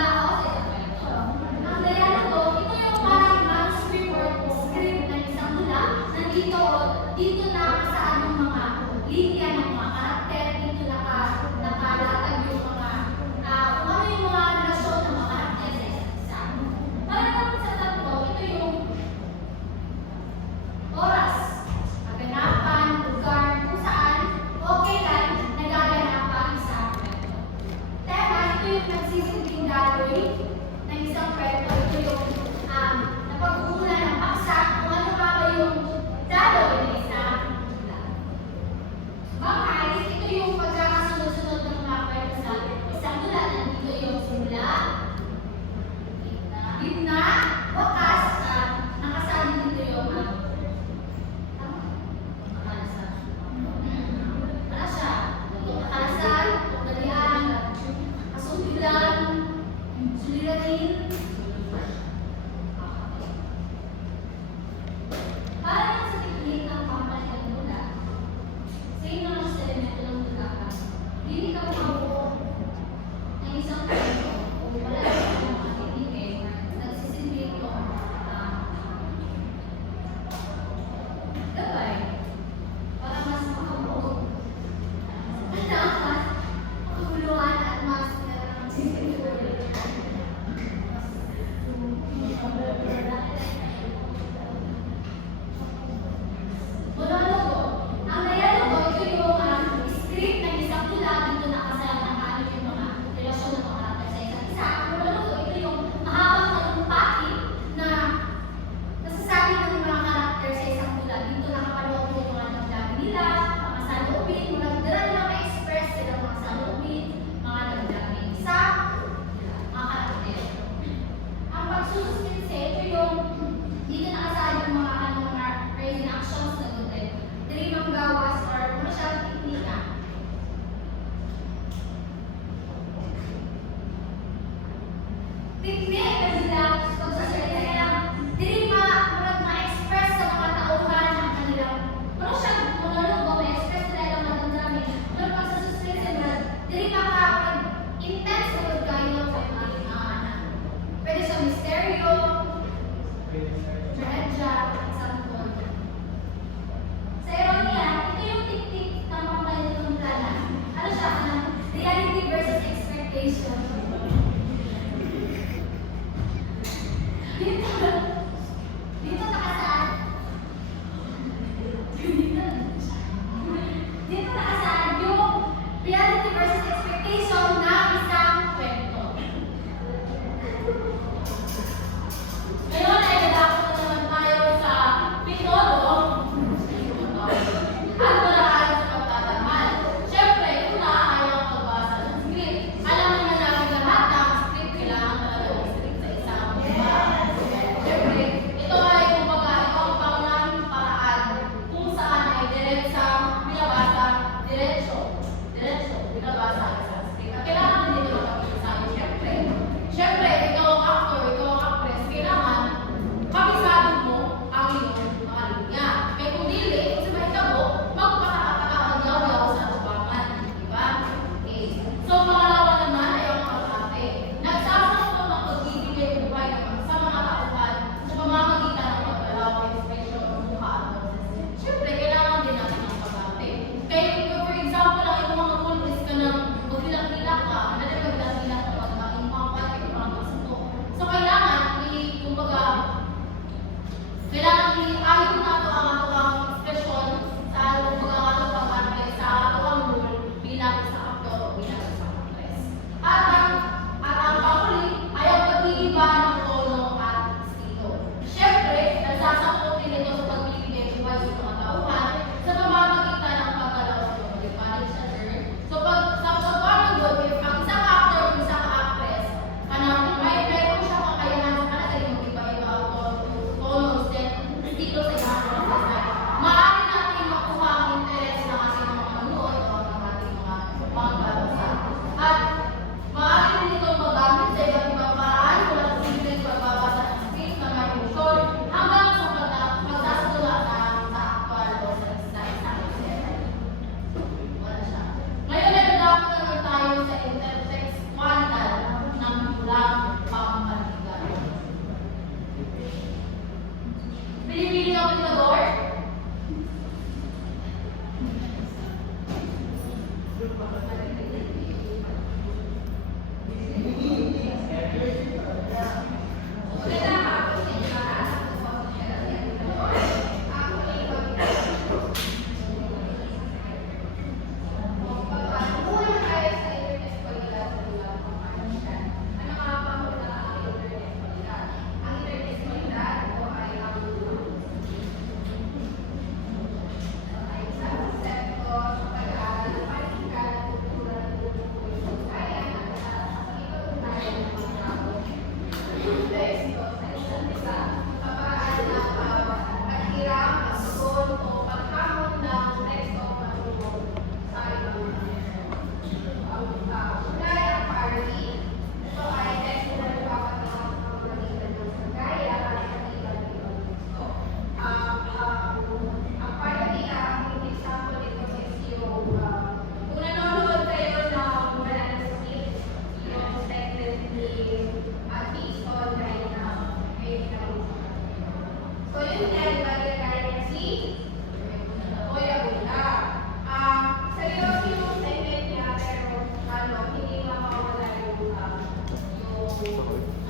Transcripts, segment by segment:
Simula ako sa isang kwento. Ang dialogo, ito yung parang manuscript or script ng isang tula. Dito nakasaad yung mga linya ng mga karakter, dito nakalatag yung mga kung ano yung mga relasyon ng mga karakter sa isa't isa. Parang sa tatlo, ito yung oras, kaganapan, lugar, kung saan okay lang nagaganap ang isang kwento. Tema, ito yung nagsisilbing daloy ng isang kwento. Ito yung napag-uulan ng paksa kung ano pa ba yung daloy ng isang tula. Bakit? Ito yung pagkakasunod-sunod ng mga kwento sa isang tula. Nandito yung simula, gitna, wakas, nakasabi dito yung wala siya. Katasan, pagdalian, kasundulan, suliranin. Parang sa teknik ng pampalit ng tula, same lang sa elemento ng tula ka. Hindi ka mabuo ng isang kwento o wala siyang mga teknik nagsisilbi ito gabay para mas makabuo. Makabuluhan at mas monologo. Ang dialogo, ito yung script ng isang tula. Dito nakasaad ng ano yung mga relasyon ng mga karakter sa isa't isa. Ang monologo, ito yung mahabang talumpati na nasasabi ng mga karakter sa isang tula. Dito nakapanood mo yung mga naglabi nila, mga saloobin, mga dala nila ma-express sila mga saloobin, mga naglabi ng isa, mga karakter. Ang pagsususpense, ito yung dito nakasaad yung mga crazy actions na doon. Dirimang gawas or ano siya teknika. Teknik na sila pagsasalita nila. Dirima, murag ma-express sa mga tauhan ang kanilang ano siya, monologo, ma-express nila yung mga damdamin. Murag pagsasuspense nila, dirima ka, intense na kayo sa mga pwede siya misteryo, trahedya, example. Sa ironia, ito yung teknik ng pampalit ng plana. Ano siya? Reality versus expectation.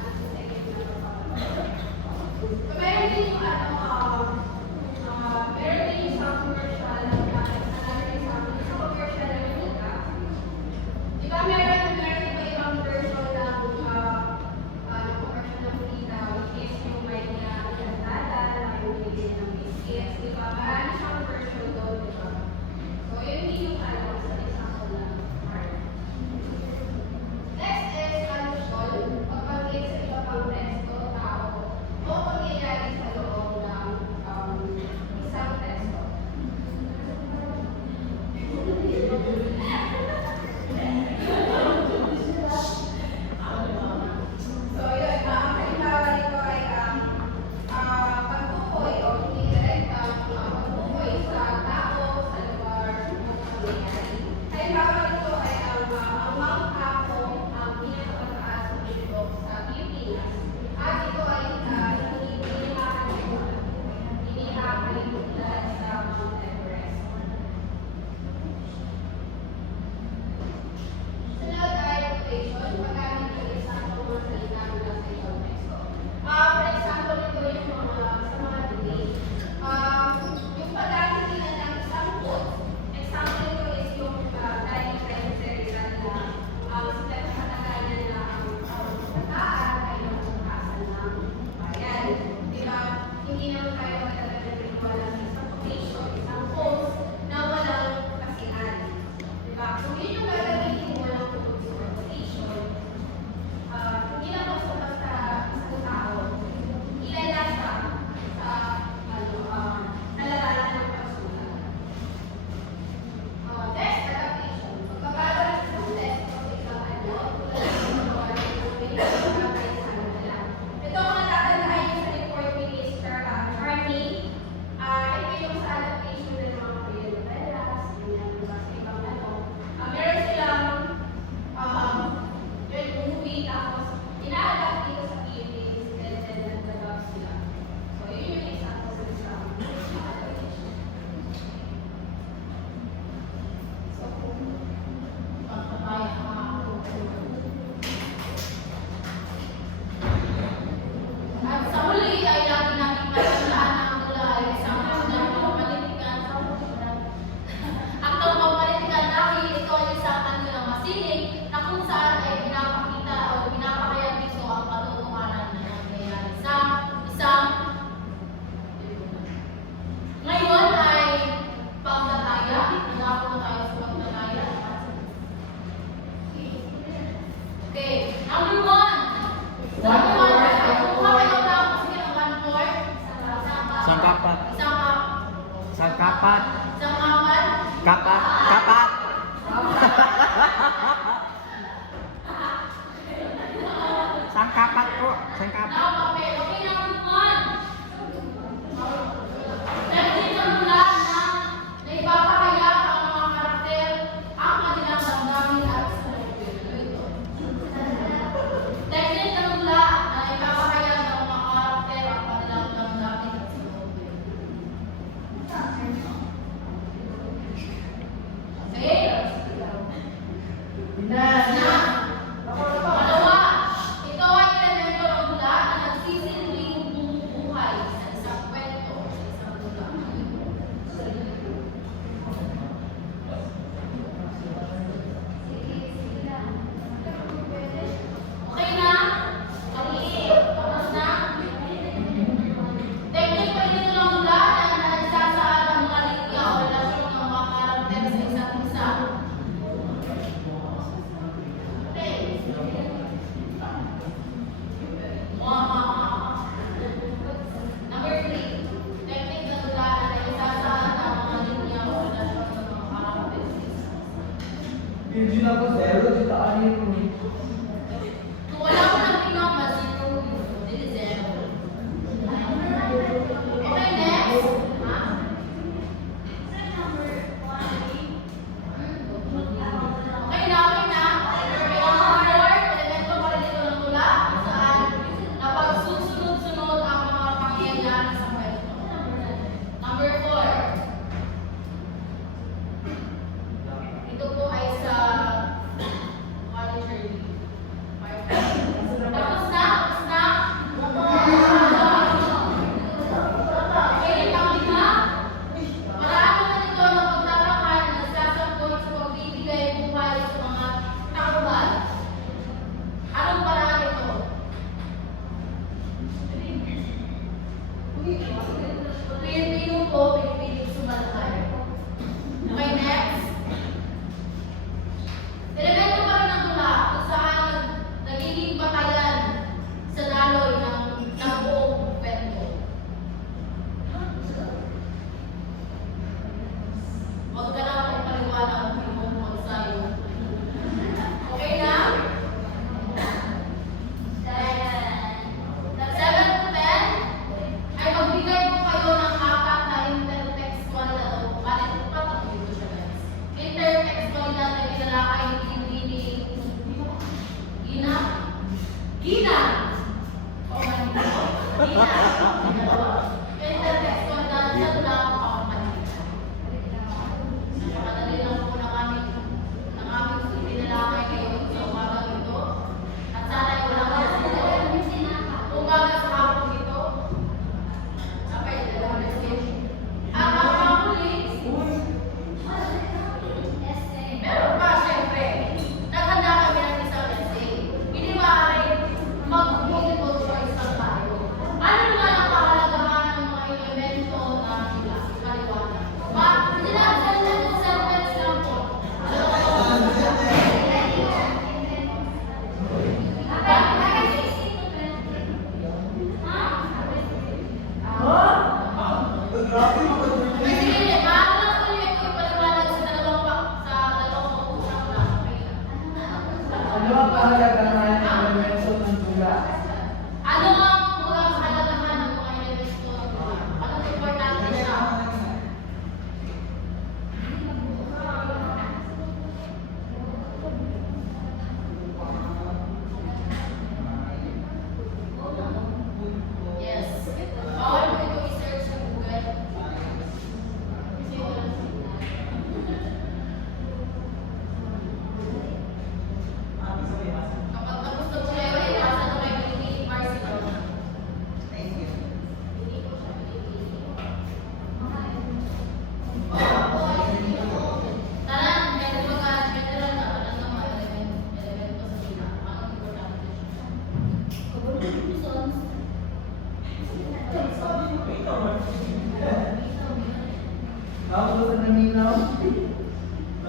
at sa second na So, meron din yung meron din yung sa commercial, another example, sa commercial na Manila. Di ba meron iba-ibang version ng commercial na Manila, which is yung may nilalala, yung bibili ng biscuits, di ba? Marami siyang version doon, di ba? So, yun din yung sa example na part. Next is alcohol, pagpaglit sa iba pang resto, tao, o pangyayari sa loob ng isang resto. So, yun, ang halimbawa nito ay pagtukoy o hindi direkta pagtukoy sa tao, sa lugar, o pangyayari. Halimbawa nito ay ang Mount Apo, ang pinakamataas na bundok sa Pilipinas. At ito ay inihahalintulad sa Mount Everest. Sunod ay quotation, paggamit ng isang mga salita mula sa ibang teksto. For example, ito yung sa mga debate. Yung paggamit nila ng isang quote, example ito is yung dahil secretary na sila katatagayan na ang kataan ay magbukasan ng bayan. Diba? Hindi naman tayo magtatagay wala sa isang quotation, isang quote na walang kasihan. Diba? Kung yun yung gagamitin mo ng quotation, hindi lang basta isang tao, kilala siya sa nalalaman ng pagsulat. Text adaptation. Pagbabago ng isang text o isang ito ang natatandaan yung sa report minister Charlie. Ito yung sa adaptation ng mga novelas, sa ibang meron silang yung movie, tapos ina-adapt dito sa Philippines, and then nag-develop sila. So, yun yung example sa adaptation. So, pagpapaya at sa huli ay lagi natin matandaan ang mula ay isang akto ng pamalitika dahil ito ay isang ng masining na kung saan ay pinapakita o pinapakaya dito ang patutunganan na nangyayari sa isang ngayon ay pagtataya. Nagako na tayo sa pagtataya. Okay, number one. Number one. Sangkapat. Sangkapat. Kapat. Kapat. Sangkapat po. Sangkapat. Okay, number one. Technique ng mula na naipapahayag ang mga karakter, ang kanilang damdamin at salubyo. Technique ng mula na naipapahayag ang mga karakter, ang kanilang damdamin at salubyo. Okay? Pangalawa, ito ay elemento ng mula na nagsisilbing bumubuo Gina. O Manila. Gina. Intertext ko na sa lang o Manila. Napakadali lang po ng aming pinalakay ngayon sa umaga ito. At sana ay wala kayo sa umaga sa hapon ito. Okay, dalawang message. Ang mga huli, meron pa syempre. Naghanda kami ng isang essay. Hindi maaari mag-multiple choice lang tayo. Ano nga ang kahalagahan ng mga elemento na paliwanag? Sinasalita ng sentence lang po. Sige, bago lang po yung ito ipaliwanag sa dalawang usap lang. Ano ang kahalagahan ng elemento ng tula? Ano ang mga kahalagahan ng mga elemento ng tula? Anong importante siya? Yes. Bawal mo ito i-search sa Google. Kasi wala signal. Kapag nagusto mo kayo, iwasan mo kayo pinipili Marcelo. Hindi ko siya pinipili. Tara, medyo mag-general na wala ng mga elemento sa sila. Ang importante siya. Ako doon na minaw.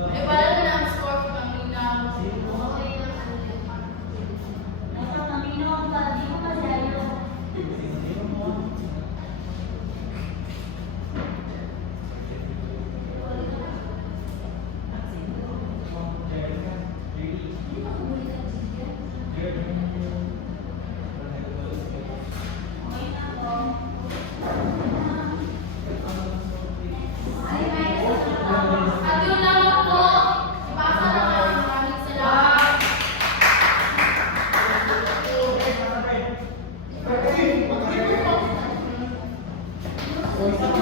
Eh, wala na ang score ko ng linaw. At yun lamang po, ipasa na kayo. Maraming salamat. Oy,